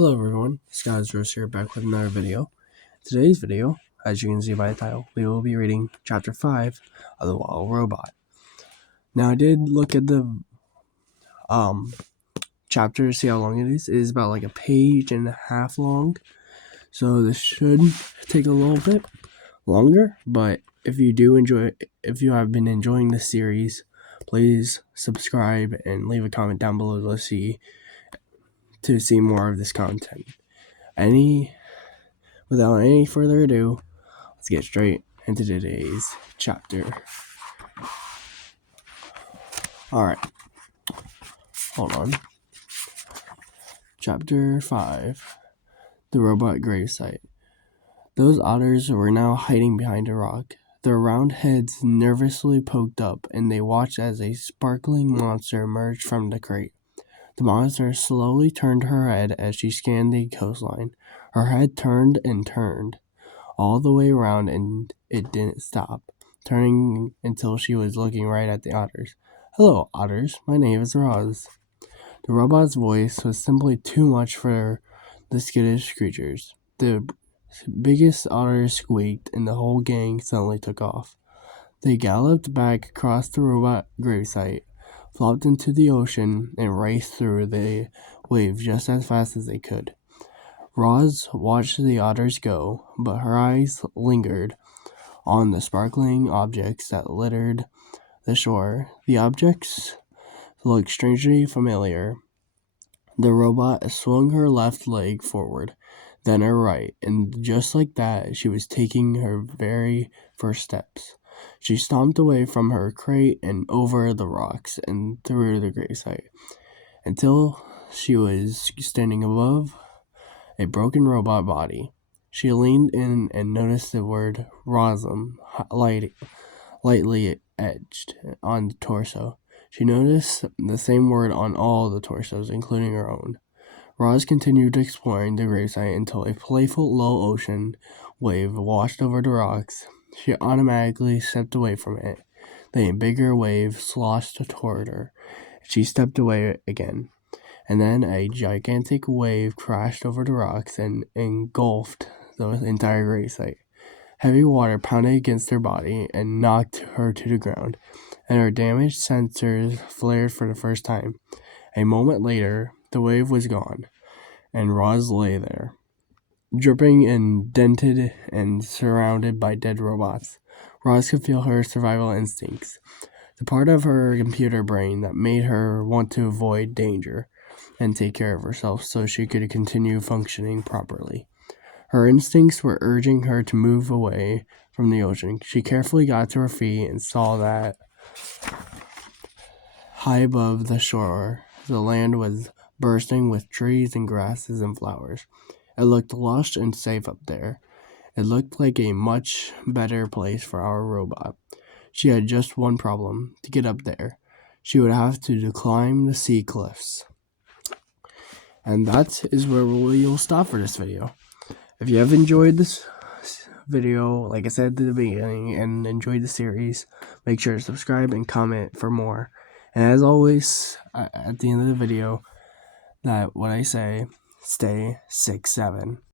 Hello everyone, Skies Rose here, back with another video. Today's video, as you can see by the title, we will be reading Chapter 5 of The Wild Robot. Now I did look at the chapter to see how long it is. It is about like a page and a half long, so this should take a little bit longer, but if you have been enjoying this series, please subscribe and leave a comment down below to see more of this content. Without any further ado, let's get straight into today's chapter. Alright. Hold on. Chapter 5. The Robot Gravesite. Those otters were now hiding behind a rock. Their round heads nervously poked up, and they watched as a sparkling monster emerged from the crate. The monster slowly turned her head as she scanned the coastline. Her head turned and turned all the way around, and it didn't stop turning until she was looking right at the otters. "Hello, otters. My name is Roz." The robot's voice was simply too much for the skittish creatures. The biggest otter squeaked, and the whole gang suddenly took off. They galloped back across the robot gravesite, flopped into the ocean, and raced through the waves just as fast as they could. Roz watched the otters go, but her eyes lingered on the sparkling objects that littered the shore. The objects looked strangely familiar. The robot swung her left leg forward, then her right, and just like that, she was taking her very first steps. She stomped away from her crate and over the rocks and through the gravesite until she was standing above a broken robot body. She leaned in and noticed the word Rosum lightly etched on the torso. She noticed the same word on all the torsos, including her own. Roz continued exploring the gravesite until a playful low ocean wave washed over the rocks. She automatically stepped away from it. Then a bigger wave sloshed toward her. She stepped away again. And then a gigantic wave crashed over the rocks and engulfed the entire gravesite. Heavy water pounded against her body and knocked her to the ground, and her damaged sensors flared for the first time. A moment later, the wave was gone, and Roz lay there, dripping and dented and surrounded by dead robots. Roz could feel her survival instincts, the part of her computer brain that made her want to avoid danger and take care of herself so she could continue functioning properly. Her instincts were urging her to move away from the ocean. She carefully got to her feet and saw that high above the shore, the land was bursting with trees and grasses and flowers. It looked lush and safe up there. It looked like a much better place for our robot. She had just one problem: to get up there. She would have to climb the sea cliffs. And that is where we'll stop for this video. If you have enjoyed this video, like I said at the beginning, and enjoyed the series, make sure to subscribe and comment for more. And as always, at the end of the video, that what I say, stay 6'7".